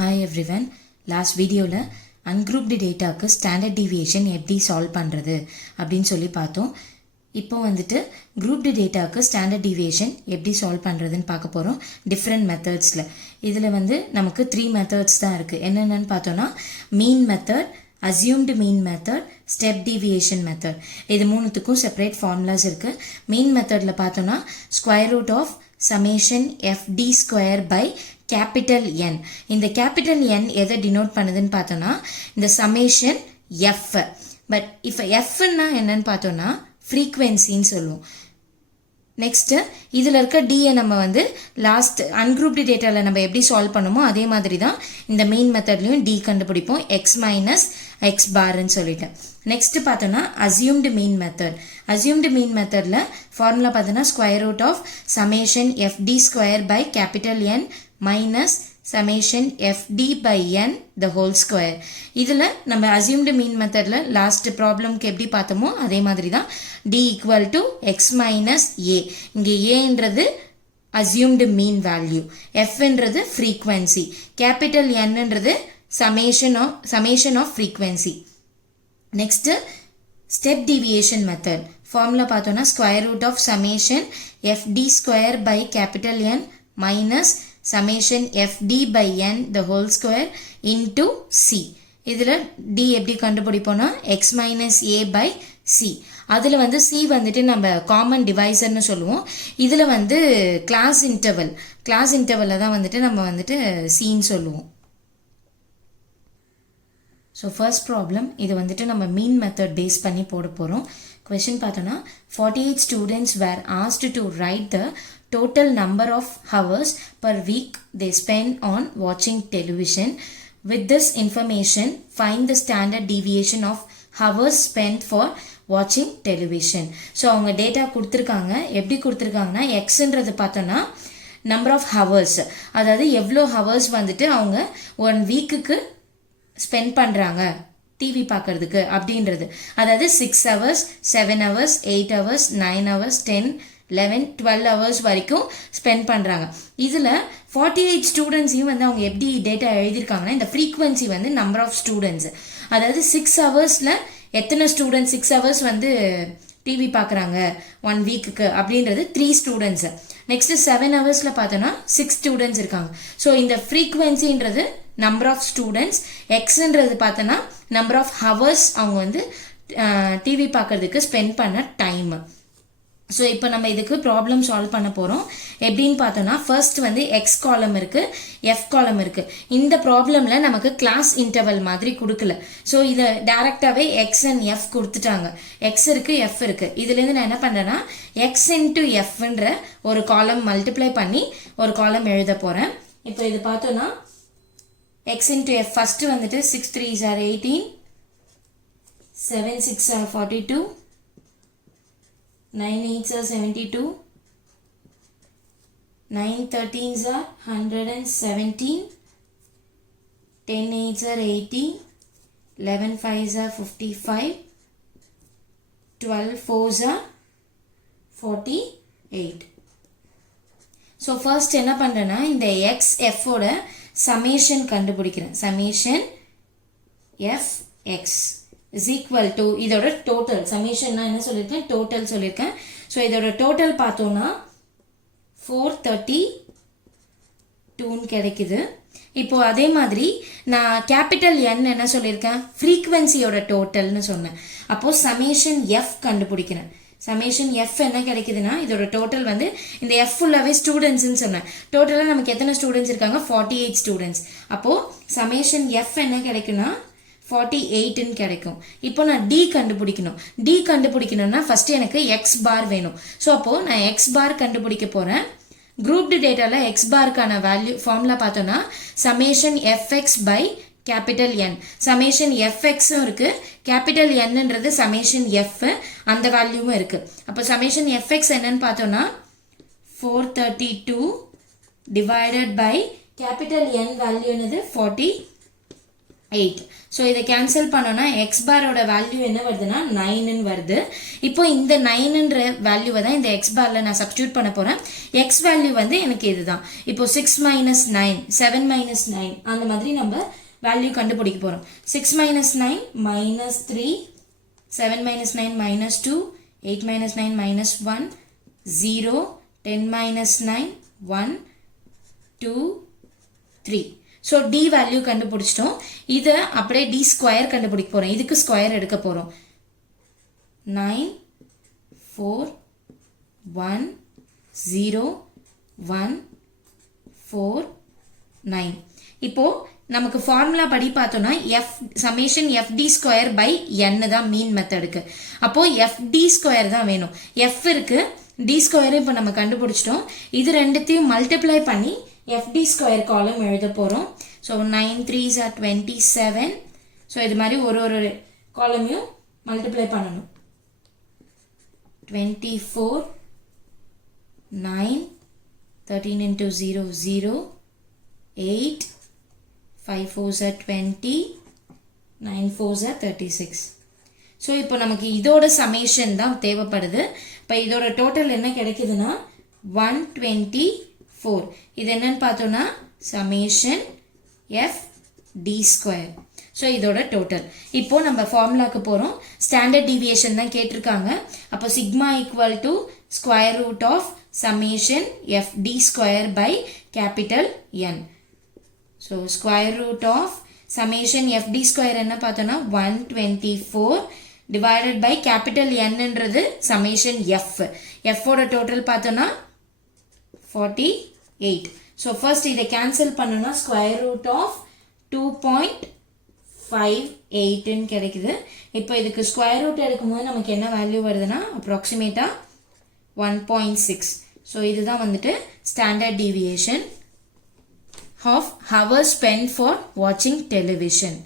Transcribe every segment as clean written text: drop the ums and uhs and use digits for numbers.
Hi everyone. Last video la ungrouped data க்கு standard deviation எப்படி solve பண்றது அப்படினு சொல்லி பார்த்தோம். இப்போ வந்துட்டு grouped data க்கு standard deviation எப்படி solve பண்றதுன்னு பார்க்க போறோம் different methodsல. இதுல வந்து நமக்கு 3 methods தான் இருக்கு. என்னென்னன்னு பார்த்தோம்னா mean method, assumed mean method, step deviation method. இது மூணுத்துக்கும் separate formulas இருக்கு. mean methodல பார்த்தோம்னா square root of summation fd square by capital N. இந்த capital N எதை denote பண்ணுதுன்னு பார்த்தோம்னா இந்த summation f. But if f ன்னா என்னன்னு பார்த்தோம்னா frequency ன்னு சொல்லுவோம். நெக்ஸ்ட் இதில் இருக்க டியை நம்ம வந்து லாஸ்ட் அன்குரூப்டு டேட்டாவில் நம்ம எப்படி சால்வ் பண்ணுமோ அதே மாதிரி தான் இந்த மெயின் மெத்தட்லையும் டி கண்டுபிடிப்போம் எக்ஸ் மைனஸ் எக்ஸ் பார்ன்னு சொல்லிட்டு. நெக்ஸ்ட் பார்த்தோன்னா assumed mean method. Assumed mean மெத்தடில் ஃபார்முலா பார்த்தோன்னா square root of summation FD square by capital n minus summation fd by n the whole square. இதில் நம்ம assumed mean methodல last problemக்கு எப்படி பார்த்தோமோ அதே மாதிரி தான் d equal to x minus a. இங்கே a என்றது assumed mean value, f என்றது frequency, capital N என்றது summation of frequency. Next step deviation method. formula பார்த்தோன்னா square root of summation fd square by capital N minus summation fd by n the whole square into c. இதில் d எப்படி கண்டுபிடிப்போம்னா x minus a by c. அதில் வந்து c வந்துட்டு நம்ம common டிவைசர்னு சொல்லுவோம். இதில் வந்து கிளாஸ் இன்டர்வலில் தான் வந்துட்டு நம்ம வந்துட்டு cன்னு சொல்லுவோம். ஸோ ஃபர்ஸ்ட் ப்ராப்ளம் இது வந்துட்டு நம்ம மீன் மெத்தட் பேஸ் பண்ணி போட போகிறோம். கொஷின் பார்த்தோன்னா 48 students were asked to write the total number of hours per week they spend on watching television. With this information, find the standard deviation of hours spent for watching television. So அவங்க data கொடுத்துருக்காங்க. எப்படி கொடுத்துருக்காங்கன்னா எக்ஸ்ன்றது பார்த்தோன்னா number of hours, அதாவது எவ்வளோ hours வந்துட்டு அவங்க 1 வீக்குக்கு ஸ்பெண்ட் பண்ணுறாங்க டிவி பார்க்கறதுக்கு அப்படின்றது. அதாவது 6 hours, 7 hours, 8 hours, 9 hours, 10, 11, 12 hours வரைக்கும் ஸ்பெண்ட் பண்ணுறாங்க. இதில் 48 ஸ்டூடெண்ட்ஸையும் வந்து அவங்க எப்படி டேட்டா எழுதியிருக்காங்கன்னா இந்த ஃப்ரீக்வன்சி வந்து நம்பர் ஆஃப் ஸ்டூடெண்ட்ஸ், அதாவது 6 ஹவர்ஸில் எத்தனை ஸ்டூடெண்ட்ஸ் 6 ஹவர்ஸ் வந்து டிவி பார்க்குறாங்க 1 வீக்குக்கு அப்படின்றது 3 ஸ்டூடெண்ட்ஸ். நெக்ஸ்ட் 7 ஹவர்ஸில் பார்த்தோன்னா 6 ஸ்டூடெண்ட்ஸ் இருக்காங்க. ஸோ இந்த ஃப்ரீக்வன்சின்றது நம்பர் ஆஃப் ஸ்டூடெண்ட்ஸ், எக்ஸ்ன்றது பார்த்தோன்னா நம்பர் ஆஃப் ஹவர்ஸ் அவங்க வந்து டிவி பார்க்கறதுக்கு ஸ்பெண்ட் பண்ண டைம். ஸோ இப்போ நம்ம இதுக்கு ப்ராப்ளம் சால்வ் பண்ண போகிறோம். எப்படின்னு பார்த்தோன்னா ஃபர்ஸ்ட் வந்து எக்ஸ் காலம் இருக்குது, எஃப் காலம் இருக்குது. இந்த ப்ராப்ளமில் நமக்கு கிளாஸ் இன்டர்வல் மாதிரி கொடுக்கல. ஸோ இதை டேரெக்டாகவே எக்ஸ் அண்ட் எஃப் கொடுத்துட்டாங்க. எக்ஸ் இருக்குது, எஃப் இருக்குது. இதுலேருந்து நான் என்ன பண்ணுறேன்னா எக்ஸ் இன்ட்டு எஃப்ன்ற ஒரு காலம் மல்டிப்ளை பண்ணி ஒரு காலம் எழுத போகிறேன். இப்போ இது பார்த்தோன்னா எக்ஸ் இன்ட்டு எஃப் ஃபஸ்ட்டு வந்துட்டு 6 3s are 18, 7 6 are 42, 9 8s are 72, 9 13s are 117, 10 8s are 80, 11 5s are 55, 12 4s are 48. So first என்ன பண்ணுறேன்னா இந்த எக்ஸ் எஃபோட சமேஷன் கண்டுபிடிக்கிறேன். Summation F X is equal to இதோட டோட்டல். சமேஷன் நான் என்ன சொல்லியிருக்கேன், டோட்டல் சொல்லியிருக்கேன். ஸோ இதோட டோட்டல் பார்த்தோன்னா 432 கிடைக்குது. இப்போ அதே மாதிரி நான் கேபிட்டல் என் என்ன சொல்லியிருக்கேன், ஃப்ரீக்வன்சியோட டோட்டல்னு சொன்னேன். அப்போது சமேஷன் எஃப் கண்டுபிடிக்கிறேன். சமேஷன் எஃப் என்ன கிடைக்குதுன்னா இதோட டோட்டல் வந்து இந்த எஃப் ஃபுல்லாகவே ஸ்டூடெண்ட்ஸ்ன்னு சொன்னேன். டோட்டலாக நமக்கு எத்தனை ஸ்டூடெண்ட்ஸ் இருக்காங்க, 48 ஸ்டூடெண்ட்ஸ். அப்போது சமேஷன் எஃப் என்ன கிடைக்குன்னா 48ன்னு கிடைக்கும். இப்போ நான் டி கண்டுபிடிக்கணும்னா ஃபஸ்ட்டு எனக்கு எக்ஸ் பார் வேணும். ஸோ அப்போது நான் எக்ஸ் பார் கண்டுபிடிக்க போகிறேன். குரூப்டு டேட்டாவில் எக்ஸ் பார்க்கான வேல்யூ ஃபார்முலா பார்த்தோன்னா summation FX by capital N. Summation எஃப்எக்ஸும் இருக்குது, கேபிட்டல் என்னன்றது சமேஷன் எஃப் அந்த வேல்யூவும் இருக்குது. அப்போ சமேஷன் எஃப்எக்ஸ் என்னன்னு பார்த்தோன்னா 432 divided by capital n value என்னது 48. 8. ஸோ இதை கேன்சல் பண்ணோன்னா எக்ஸ் பாரோட வேல்யூ என்ன வருதுன்னா 9ன்னு வருது. இப்போ இந்த 9ன்ற வேல்யூவை தான் இந்த எக்ஸ் பாரில் நான் சப்ஸ்டியூட் பண்ண போகிறேன். எக்ஸ் வேல்யூ வந்து எனக்கு இதுதான். இப்போ 6 - 9 7 - 9 அந்த மாதிரி நம்ம வேல்யூ கண்டுபிடிக்க போகிறோம். 6 - 9 -3 7 - 9 -2 8 - 9 -1 0 10 - 9 1 2 3. ஸோ டி வேல்யூ கண்டுபிடிச்சிட்டோம். இதை அப்படியே டி ஸ்கொயர் கண்டுபிடிக்க போகிறோம். இதுக்கு ஸ்கொயர் எடுக்க போகிறோம். 9 4 1 0 1 4 9. இப்போ நமக்கு ஃபார்முலா படி பார்த்தோம்னா F summation FD square by N தான் மீன் மெத்தடுக்கு. அப்போ எஃப்டி ஸ்கொயர் தான் வேணும். எஃப் இருக்கு, டி ஸ்கொயர் இப்போ நம்ம கண்டுபிடிச்சிட்டோம். இது ரெண்டுத்தையும் மல்டிப்ளை பண்ணி எஃப்டி ஸ்கொயர் காலம் எழுத போகிறோம். So 9 3s are 27. ஸோ இது மாதிரி ஒரு காலமையும் மல்டிப்ளை பண்ணணும். 24 9 13 into 0 0 8 5 4s are 20 9 4s are 36. So இப்போ நமக்கு இதோட சமேஷன் தான் தேவைப்படுது. இப்போ இதோட டோட்டல் என்ன கிடைக்குதுன்னா 124. இது என்னன்னு பார்த்தோன்னா summation f D square. So இதோட டோட்டல். இப்போ நம்ம ஃபார்முலாக்கு போகிறோம். ஸ்டாண்டர்ட் டீவியேஷன் தான் கேட்டிருக்காங்க. அப்போ sigma equal to square root of summation f D square by capital n. So square root of summation f D square என்ன பார்த்தோன்னா 124 டிவைடட் பை கேபிட்டல் என்னன்றது சமேஷன் எஃப். எஃப்போட டோட்டல் பார்த்தோன்னா 48. ஸோ ஃபர்ஸ்ட் இதை cancel பண்ணோன்னா ஸ்கொயர் ரூட் ஆஃப் 2.58ன்னு கிடைக்குது. இப்போ இதுக்கு ஸ்கொயர் ரூட் எடுக்கும்போது நமக்கு என்ன வேல்யூ வருதுன்னா அப்ராக்சிமேட்டாக 1.6. ஸோ இதுதான் வந்துட்டு standard deviation of hours spend for வாட்சிங் டெலிவிஷன்.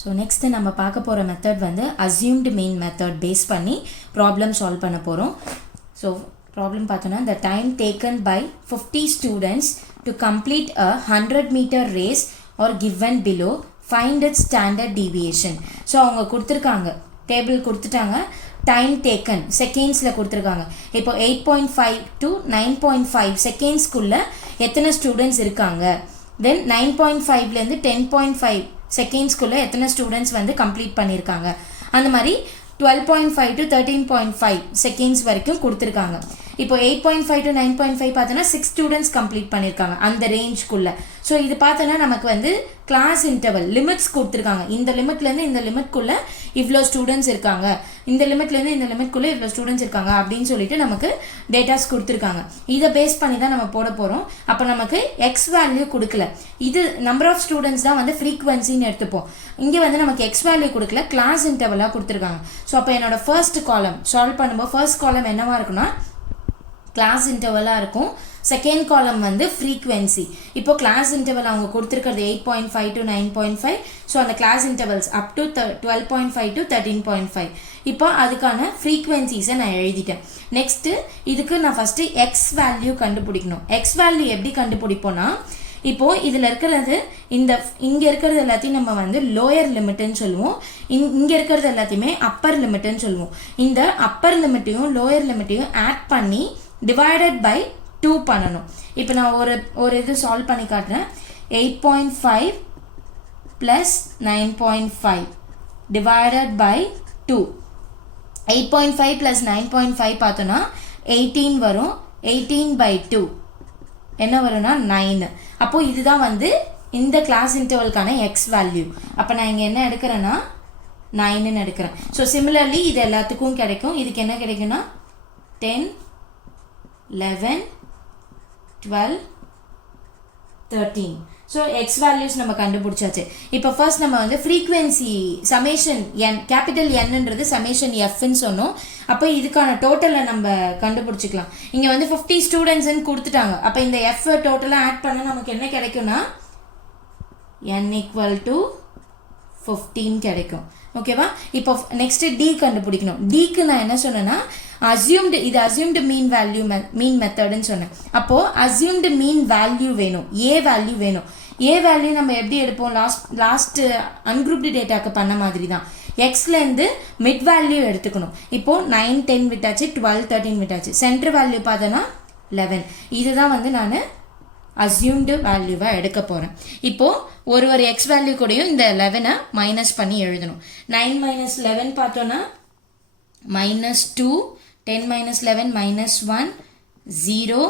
ஸோ நெக்ஸ்ட்டு நம்ம பார்க்க போகிற மெத்தட் வந்து அசியூம்டு மீன் மெத்தட் பேஸ் பண்ணி ப்ராப்ளம் சால்வ் பண்ண போகிறோம். ஸோ ப்ராப்ளம் பார்த்தோன்னா the time taken by 50 students to complete a 100-meter race or given below, find its standard deviation. So அவங்க கொடுத்துருக்காங்க, டேபிள் கொடுத்துட்டாங்க, டைம் டேக்கன் செகண்ட்ஸில் கொடுத்துருக்காங்க. இப்போ 8.5 to 9.5 செகண்ட்ஸ்க்குள்ளே எத்தனை ஸ்டூடெண்ட்ஸ் இருக்காங்க, தென் 9.5லேருந்து 10.5 செகண்ட்ஸ்க்குள்ளே எத்தனை ஸ்டூடெண்ட்ஸ் வந்து கம்ப்ளீட் பண்ணியிருக்காங்க, அந்த மாதிரி 12.5 to 13.5 செகண்ட்ஸ் வரைக்கும் கொடுத்துருக்காங்க. இப்போ 8.5 to 9.5 பார்த்தோன்னா 6 ஸ்டூடெண்ட்ஸ் கம்ப்ளீட் பண்ணியிருக்காங்க அந்த ரேஞ்ச்குள்ளே. ஸோ இது பார்த்தோன்னா நமக்கு வந்து கிளாஸ் இன்டர்வல் லிமிட்ஸ் கொடுத்துருக்காங்க. இந்த லிமிட்லேருந்து இந்த லிமிட்குள்ளே இவ்வளோ ஸ்டூடெண்ட்ஸ் இருக்காங்க, இந்த லிமிட்லேருந்து இந்த லிமிட்குள்ளே இவ்வளோ ஸ்டூடெண்ட்ஸ் இருக்காங்க அப்படின்னு சொல்லிட்டு நமக்கு டேட்டாஸ் கொடுத்துருக்காங்க. இதை பேஸ் பண்ணி தான் நம்ம போட போகிறோம். அப்போ நமக்கு எக்ஸ் வேல்யூ கொடுக்கல, இது நம்பர் ஆஃப் ஸ்டூடெண்ட்ஸ் தான் வந்து ஃப்ரீக்வன்சின்னு எடுத்துப்போம். இங்கே வந்து நமக்கு எக்ஸ் வேல்யூ கொடுக்கல, கிளாஸ் இன்டர்வலாக கொடுத்துருக்காங்க. ஸோ அப்போ என்னோட ஃபர்ஸ்ட் காலம் சால்வ் பண்ணும்போது ஃபர்ஸ்ட் காலம் என்னவா இருக்குன்னா கிளாஸ் இன்டர்வலாக இருக்கும். செகண்ட் காலம் வந்து ஃப்ரீக்வன்சி. இப்போ கிளாஸ் இன்டர்வல் அவங்க கொடுத்துருக்கிறது 8.5 to 9.5. ஸோ அந்த class intervals up to 12.5 to 13.5. இப்போ அதுக்கான ஃப்ரீக்வன்சிஸை நான் எழுதிட்டேன். நெக்ஸ்ட்டு இதுக்கு நான் ஃபஸ்ட்டு எக்ஸ் வேல்யூ கண்டுபிடிக்கணும். எக்ஸ் வேல்யூ எப்படி கண்டுபிடிப்போன்னா, இப்போது இதில் இருக்கிறது இங்கே இருக்கிறது எல்லாத்தையும் நம்ம வந்து லோயர் லிமிட்டுன்னு சொல்லுவோம், இங்கே இருக்கிறது எல்லாத்தையுமே அப்பர் லிமிட்டுன்னு சொல்லுவோம். இந்த அப்பர் லிமிட்டையும் லோயர் லிமிட்டையும் ஆட் பண்ணி டிவைடட் பை 2 பண்ணணும். இப்போ நான் ஒரு இது சால்வ் பண்ணி காட்டுறேன். 8.5 + 9.5 டிவைடட் பை 2. 8.5 + 9.5 பார்த்தோன்னா 18 வரும். 18/2 என்ன வரும்னா 9. அப்போது இதுதான் வந்து இந்த கிளாஸ் இன்டர்வல்கான எக்ஸ் வேல்யூ. அப்போ நான் இங்கே என்ன எடுக்கிறேன்னா 9ன்னு எடுக்கிறேன். ஸோ சிமிலர்லி இது எல்லாத்துக்கும் கிடைக்கும். இதுக்கு என்ன கிடைக்குன்னா 10 11 12 13. ஸோ எக்ஸ் வேல்யூஸ் நம்ம கண்டுபிடிச்சாச்சு. இப்போ ஃபர்ஸ்ட் நம்ம வந்து ஃப்ரீக்வன்சி சமேஷன் என் கேபிட்டல் என்னன்றது சமேஷன் எஃப்னு சொன்னோம். அப்போ இதுக்கான டோட்டலை நம்ம கண்டுபிடிச்சிக்கலாம். இங்கே வந்து 50 ஸ்டூடெண்ட்ஸ்ன்னு கொடுத்துட்டாங்க. அப்போ இந்த எஃப் டோட்டலாக ஆட் பண்ண நமக்கு என்ன கிடைக்கும்னா n = 15 கிடைக்கும். ஓகேவா? இப்போ நெக்ஸ்ட் டி கண்டுபிடிக்கணும். டிக்கு நான் என்ன சொன்னேன்னா இது அசியூம்டு மீன் மெத்தடுன்னு சொன்னேன். அப்போது அசியூம்டு மீன் வேல்யூ வேணும், ஏ வேல்யூ வேணும். ஏ வேல்யூ நம்ம எப்படி எடுப்போம், லாஸ்ட் அன்குரூப்டு டேட்டாக்கு பண்ண மாதிரி தான். எக்ஸ்லேருந்து மிட் வேல்யூ எடுத்துக்கணும். இப்போது 9, 10 விட்டாச்சு, 12, 13 விட்டாச்சு. சென்டர் வேல்யூ பார்த்தோன்னா 11. இதுதான் வந்து நான் அசியூம்டு வேல்யூவாக எடுக்க போகிறேன். இப்போது ஒரு எக்ஸ் வேல்யூ கூடயும் இந்த 11 மைனஸ் பண்ணி எழுதணும். 9 மைனஸ் 11 பார்த்தோன்னா -2, 10 மைனஸ் 11 -1, 0,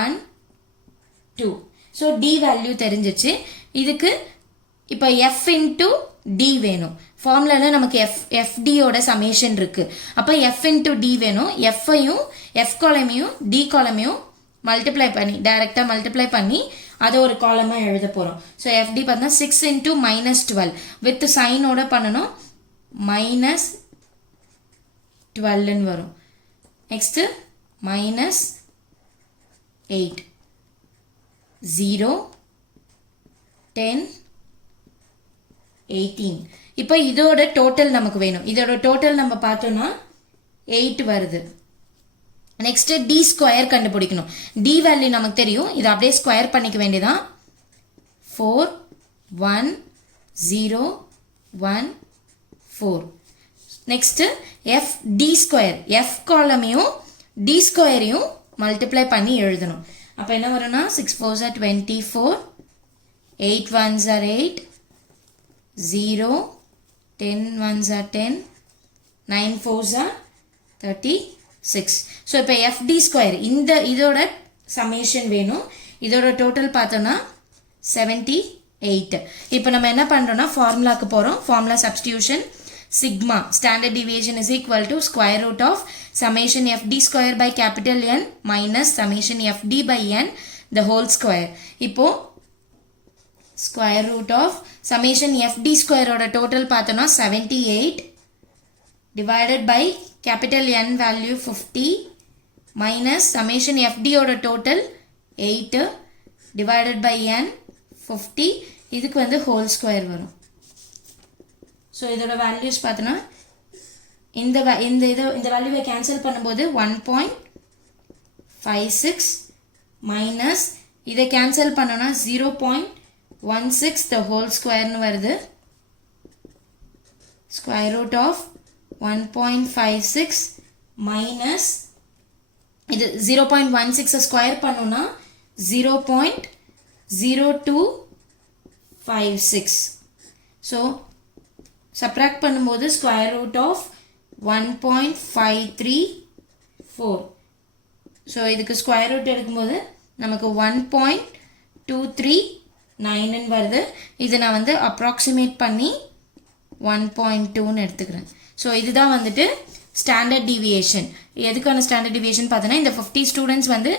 1, 2. ஸோ டி வேல்யூ தெரிஞ்சிச்சு. இதுக்கு இப்போ எஃப் இன்ட்டு டி வேணும். ஃபார்முலாவில் நமக்கு எஃப்டியோட சமேஷன் இருக்குது. அப்போ எஃப் இன்ட்டு டி வேணும். எஃப்ஐயும் எஃப் காலமையும் டி காலமையும் மல்டிப்ளை பண்ணி டைரெக்டாக மல்டிப்ளை பண்ணி அதை ஒரு காலமாக எழுத போகிறோம். ஸோ எஃப்டி பார்த்தா 6 இன்ட்டு -12 வித் சைனோட பண்ணணும். -12ன்னு வரும். நெக்ஸ்ட்டு -8, 0, 10, 18. இப்போ இதோட டோட்டல் நமக்கு வேணும். இதோட டோட்டல் நம்ம பார்த்தோம்னா 8 வருது. நெக்ஸ்ட்டு டி ஸ்கொயர் கண்டுபிடிக்கணும். டி வேல்யூ நமக்கு தெரியும். இதை அப்படியே ஸ்கொயர் பண்ணிக்க வேண்டியதான். 4, 1, 0, 1, 4. Next F D square, F காலமையும் டி ஸ்கொயரையும் மல்டிப்ளை பண்ணி எழுதணும். அப்போ என்ன வரும்னா 6 4s are 24, 8 1s are 8, 0, 10 1s are 10, 9 4s are 36. So இப்போ எஃப்டி ஸ்கொயர் இதோட சமேஷன் வேணும். இதோட டோட்டல் பார்த்தோன்னா 78. இப்போ நம்ம என்ன பண்ணுறோன்னா ஃபார்முலாக்கு போகிறோம். Formula substitution. Sigma standard deviation is equal to square root of summation fd square by capital N minus summation fd by n the whole square. இப்போ square root of summation fd square ஓட total பார்த்தோன்னா 78 divided by capital N value 50 minus summation fd ஓட total 8 divided by n 50. இதுக்கு வந்து whole square வரும். So இதோட values பார்த்தோன்னா இந்த வேல்யூவை கேன்சல் பண்ணும்போது 1.56 மைனஸ் இதை கேன்சல் பண்ணோன்னா 0.16 த ஹோல் ஸ்கொயர்னு வருது. ஸ்கொயர் ரூட் ஆஃப் 1.56 மைனஸ் இது 0.16 ஸ்கொயர் பண்ணோன்னா 0.0256. ஸோ சப்ராக்ட் பண்ணும்போது ஸ்கொயர் ரூட் ஆஃப் 1.534. ஸோ இதுக்கு ஸ்கொயர் ரூட் எடுக்கும்போது நமக்கு 1.239ன்னு வருது. இது நான் வந்து அப்ராக்சிமேட் பண்ணி 1.2ன்னு எடுத்துக்கிறேன். ஸோ இதுதான் வந்துட்டு ஸ்டாண்டர்ட் டீவியேஷன். எதுக்கான ஸ்டாண்டர்ட் டீவியேஷன் பார்த்தோன்னா இந்த 50 ஸ்டூடெண்ட்ஸ் வந்து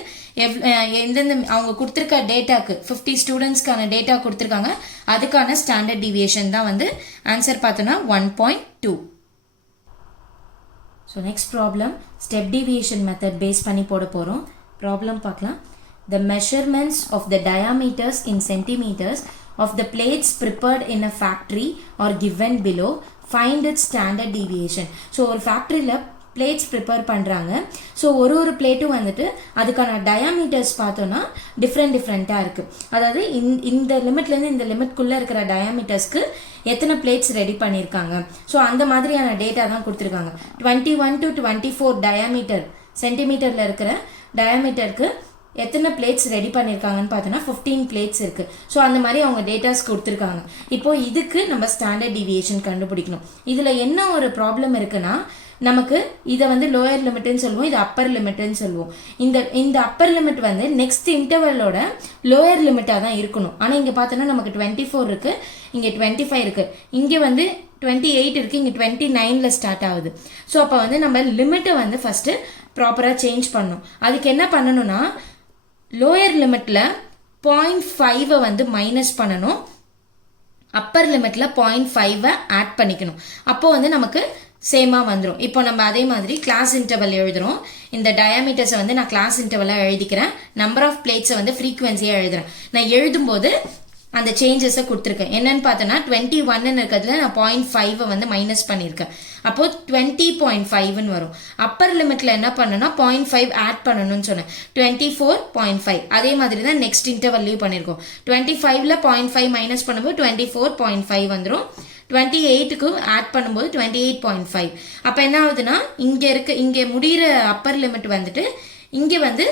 எந்தெந்த அவங்க கொடுத்துருக்க டேட்டாக்கு 50 ஸ்டூடெண்ட்ஸ்க்கான டேட்டா கொடுத்துருக்காங்க, அதுக்கான ஸ்டாண்டர்ட் டீவியேஷன் தான் வந்து ஆன்சர் பார்த்தோன்னா 1.2. So next problem step deviation method base பண்ணி போட போகிறோம். ப்ராப்ளம் பார்க்கலாம். The measurements of the diameters in centimeters of the plates prepared in a factory are given below. Find its standard deviation. So ஒரு ஃபேக்ட்ரியில் plates prepare பண்ணுறாங்க. So ஒரு பிளேட்டும் வந்துட்டு அதுக்கான டயாமீட்டர்ஸ் பார்த்தோன்னா டிஃப்ரெண்ட்டாக இருக்குது. அதாவது இந்த லிமிட்லேருந்து இந்த லிமிட்குள்ளே இருக்கிற டயாமீட்டர்ஸ்க்கு எத்தனை பிளேட்ஸ் ரெடி பண்ணியிருக்காங்க. ஸோ அந்த மாதிரியான டேட்டா தான் கொடுத்துருக்காங்க. 21 to 24 டயாமீட்டர் சென்டிமீட்டரில் இருக்கிற டயாமீட்டருக்கு எத்தனை பிளேட்ஸ் ரெடி பண்ணியிருக்காங்கன்னு பார்த்தோன்னா 15 பிளேட்ஸ் இருக்குது. ஸோ அந்த மாதிரி அவங்க டேட்டாஸ் கொடுத்துருக்காங்க. இப்போது இதுக்கு நம்ம ஸ்டாண்டர்ட் டீவியேஷன் கண்டுபிடிக்கணும். இதில் என்ன ஒரு ப்ராப்ளம் இருக்குன்னா, நமக்கு இதை வந்து லோயர் லிமிட்னு சொல்லுவோம், இது அப்பர் லிமிட்னு சொல்லுவோம். இந்த அப்பர் லிமிட் வந்து நெக்ஸ்ட் இன்டர்வலோட லோயர் லிமிட்டாக தான் இருக்கணும். ஆனால் இங்கே பார்த்தோன்னா நமக்கு 24 இருக்குது, இங்கே 25 இருக்குது, இங்கே வந்து 28 இருக்குது, இங்கே 29ல் ஸ்டார்ட் ஆகுது. ஸோ அப்போ வந்து நம்ம லிமிட்டை வந்து ஃபஸ்ட்டு ப்ராப்பராக சேஞ்ச் பண்ணணும். அதுக்கு என்ன பண்ணணும்னா, லோயர் லிமிட்டில் 0.5 வந்து மைனஸ் பண்ணணும், அப்பர் லிமிட்டில் 0.5 ஆட் பண்ணிக்கணும். அப்போது வந்து நமக்கு சேமாக வந்துடும். இப்போ நம்ம அதே மாதிரி கிளாஸ் இன்டர்வல் எழுதுகிறோம். இந்த டயாமீட்டர்ஸை வந்து நான் கிளாஸ் இன்டர்வலாக எழுதிக்கிறேன். நம்பர் ஆஃப் பிளேட்ஸை வந்து ஃப்ரீக்வன்சியாக எழுதுகிறேன். நான் எழுதும்போது அந்த சேஞ்சஸை கொடுத்துருக்கேன். என்னன்னு பார்த்தோன்னா 21 இருக்கிறதுல நான் 0.5 வந்து மைனஸ் பண்ணியிருக்கேன். அப்போது 20.5 வரும். அப்பர் லிமிட்டில் என்ன பண்ணணும்னா 0.5 ஆட் பண்ணணும்னு சொன்னேன். 24.5 அதே மாதிரி தான் நெக்ஸ்ட் இன்டர்வல்லையும் பண்ணியிருக்கோம். 25ல் 0.5 மைனஸ் பண்ணும்போது 24.5 வந்துடும். 28க்கு ஆட் பண்ணும்போது 28.5. அப்போ என்ன ஆகுதுன்னா இங்கே முடிகிற அப்பர் லிமிட் வந்துட்டு இங்கே வந்து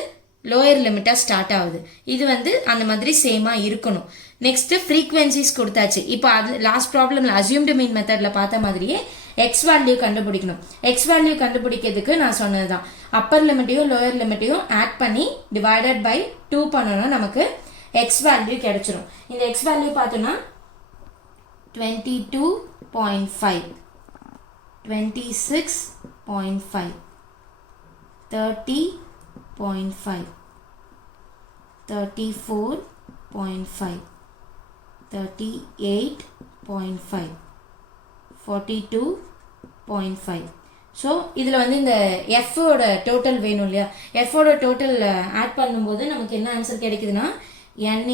லோயர் லிமிட்டாக ஸ்டார்ட் ஆகுது. இது வந்து அந்த மாதிரி சேமாக இருக்கணும். நெக்ஸ்ட்டு ஃப்ரீக்வன்சிஸ் கொடுத்தாச்சு. இப்போ அது லாஸ்ட் ப்ராப்ளமில் அசியூம்டு மீன் மெத்தடில் பார்த்த மாதிரியே எக்ஸ் வேல்யூ கண்டுபிடிக்கணும். எக்ஸ் வேல்யூ கண்டுபிடிக்கிறதுக்கு நான் சொன்னது தான், அப்பர் லிமிட்டையும் லோயர் லிமிட்டையும் ஆட் பண்ணி டிவைடட் பை 2 பண்ணோன்னா நமக்கு எக்ஸ் வேல்யூ கிடைச்சிரும். இந்த எக்ஸ் வேல்யூ பார்த்தோன்னா 22.5, 26.5, 30.5, 34.5, 38.5, 42.5. ஸோ இதில் வந்து இந்த எஃப்போட டோட்டல் வேணும் இல்லையா? எஃப்போட டோட்டல் ஆட் பண்ணும்போது நமக்கு என்ன ஆன்சர் கிடைக்குதுன்னா n =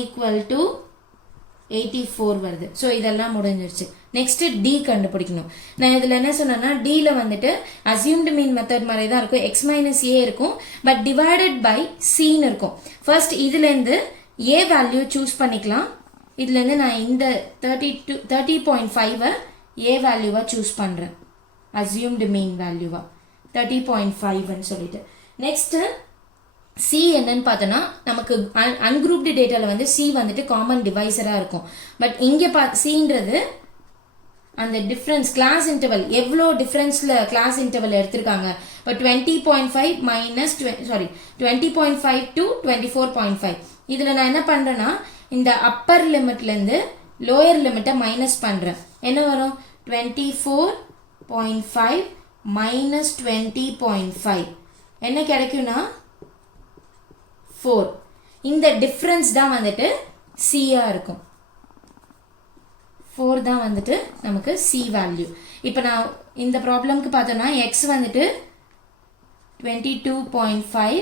84 வருது. ஸோ இதெல்லாம் முடிஞ்சிருச்சு. நெக்ஸ்ட்டு டி கண்டுபிடிக்கணும். நான் இதில் என்ன சொன்னேன்னா டியில் வந்துட்டு அசியூம்டு மீன் மெத்தட் மாதிரி தான் இருக்கும். எக்ஸ் மைனஸ் ஏ இருக்கும், பட் டிவைடட் பை சின்னு இருக்கும். ஃபர்ஸ்ட் இதுலேருந்து ஏ வேல்யூ சூஸ் பண்ணிக்கலாம். இதுலேருந்து நான் இந்த 30.5 ஏ வேல்யூவாக சூஸ் பண்ணுறேன். அசியூம்டு மீன் வேல்யூவா 30.5ன்னு சொல்லிட்டு. நெக்ஸ்ட்டு சி என்னன்னு பார்த்தோன்னா நமக்கு அன்குரூப்டு டேட்டாவில் வந்து சி வந்துட்டு காமன் டிவைசராக இருக்கும். பட் இங்கே சின்றது அந்த டிஃப்ரென்ஸ் கிளாஸ் இன்டர்வல் எவ்வளோ டிஃப்ரென்ஸில் கிளாஸ் இன்டர்வல் எடுத்திருக்காங்க. இப்போ 20.5 மைனஸ் 20.5 to 24.5. இதில் நான் என்ன பண்ணுறேன்னா இந்த அப்பர் லிமிட்லேருந்து லோயர் லிமிட்டை மைனஸ் பண்ணுறேன். என்ன வரும்? 24.5 மைனஸ் 20.5 என்ன கிடைக்கும்னா 4. இந்த டிஃப்ரென்ஸ் தான் வந்துட்டு சியாக இருக்கும். 4 தான் வந்துட்டு நமக்கு சி வேல்யூ. இப்போ நான் இந்த ப்ராப்ளம்க்கு பார்த்தோன்னா எக்ஸ் வந்துட்டு 22.5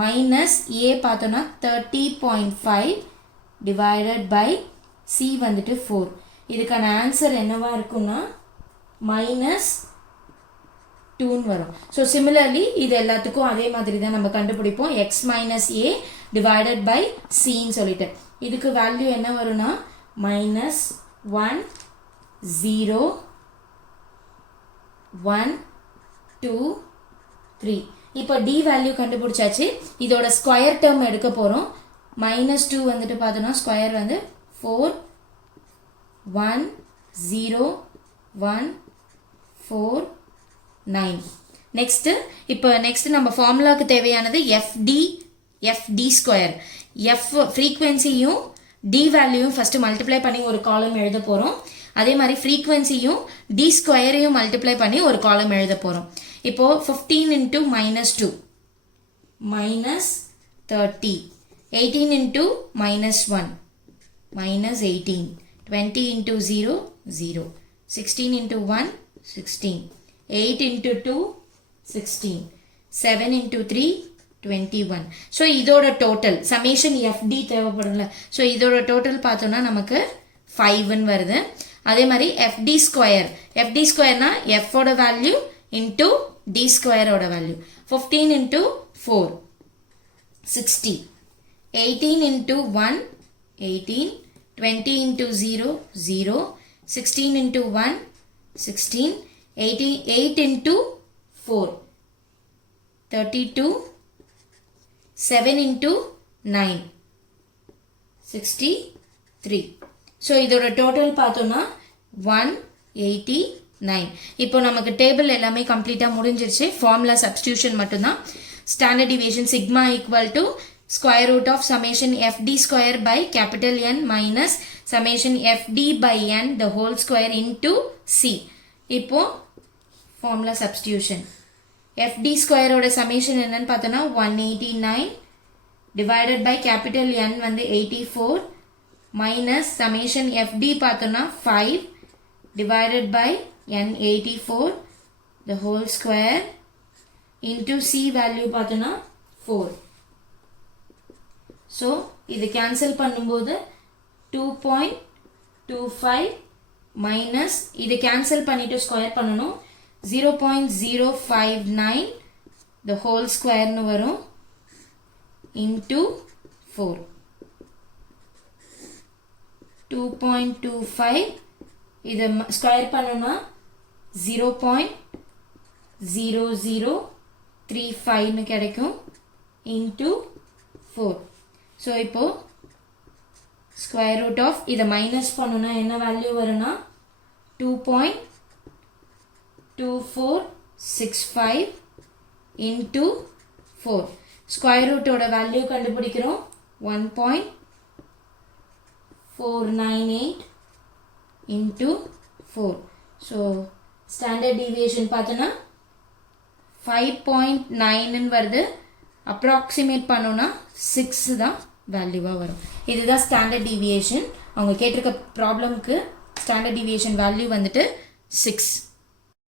மைனஸ் ஏ பார்த்தோன்னா 30.5 டிவைடட் பை சி வந்துட்டு 4. இதுக்கான ஆன்சர் என்னவா இருக்குன்னா -2 வரும். ஸோ சிமிலர்லி இது எல்லாத்துக்கும் அதே மாதிரி தான் நம்ம கண்டுபிடிப்போம். X minus A divided by சின்னு சொல்லிட்டு இதுக்கு வேல்யூ என்ன வரும்னா -1 0 1 2 3. இப்போ டி வேல்யூ கண்டுபிடிச்சாச்சு. இதோட ஸ்கொயர் டேர்ம் எடுக்க போகிறோம். -2 வந்துட்டு பார்த்தோன்னா ஸ்கொயர் வந்து 4 1 0 1 4 9. நெக்ஸ்ட் நம்ம ஃபார்முலாக்கு தேவையானது எஃப்டி ஸ்கொயர். எஃப் ஃப்ரீக்வன்சியும் டி வேல்யூயும் ஃபஸ்ட்டு மல்டிப்ளை பண்ணி ஒரு காலம் எழுத போகிறோம். அதே மாதிரி ஃப்ரீக்வன்சியும் டி ஸ்கொயரையும் மல்டிப்ளை பண்ணி ஒரு காலம் எழுத போகிறோம். இப்போது 15 into -2 -30, 18 into -1 -18, 20 into 0 0, 16 into 1 16, 8 into 2 16, 7 into 3 21. So இதோட டோட்டல் சமேஷன் எஃப்டி தேவைப்படும்ல. ஸோ இதோட டோட்டல் பார்த்தோன்னா நமக்கு 5ன்னு வருது. அதே மாதிரி எஃப்டி ஸ்கொயர்னா எஃபோட வேல்யூ இன்டூ டி ஸ்கொயரோட value. 15 into 4 60, 18 into 1 18, 20 into 0 0, 16 into 1 16, 8 into 4 32, 7 into 9 63. So இதோட டோட்டல் பார்த்தோன்னா 189. இப்போ நமக்கு டேபிள் எல்லாமே கம்ப்ளீட்டாக முடிஞ்சிருச்சு. ஃபார்முலா சப்ஸ்டியூஷன் மட்டும்தான். Standard deviation sigma equal to square root of summation fd square by capital N minus summation fd by n the whole square into c. இப்போ formula substitution. fd square ஓட summation என்னன்னு பார்த்தோன்னா 189 divided by capital N வந்து 84 minus summation fd பார்த்தோன்னா 5 divided by n 84 the whole square into c value பார்த்தோன்னா 4. So இது cancel பண்ணும்போது 2.25 minus இது கேன்சல் பண்ணிட்டு ஸ்கொயர் பண்ணணும் 0.059 the whole square னு வரும் into 4 2.25 இதை ஸ்கொயர் பண்ணணும்னா 0.0035 னு கிடைக்கும் into 4 ஸோ இப்போ ஸ்கொயர் ரூட் ஆஃப் இதை மைனஸ் பண்ணணும்னா என்ன வேல்யூ வரும்னா 2.2465 into 4 ஸ்கொயர் ரூட்டோட வேல்யூ கண்டுபிடிக்கிறோம் 1.498 into 4 ஸோ ஸ்டாண்டர்ட் டீவியேஷன் பார்த்தோன்னா 5.9 வருது அப்ராக்சிமேட் பண்ணோன்னா 6 தான் வேல்யூவாக வரும் இதுதான் ஸ்டாண்டர்ட் டீவியேஷன் அவங்க கேட்டிருக்க ப்ராப்ளம்க்கு ஸ்டாண்டர்ட் டீவியேஷன் வேல்யூ வந்துட்டு 6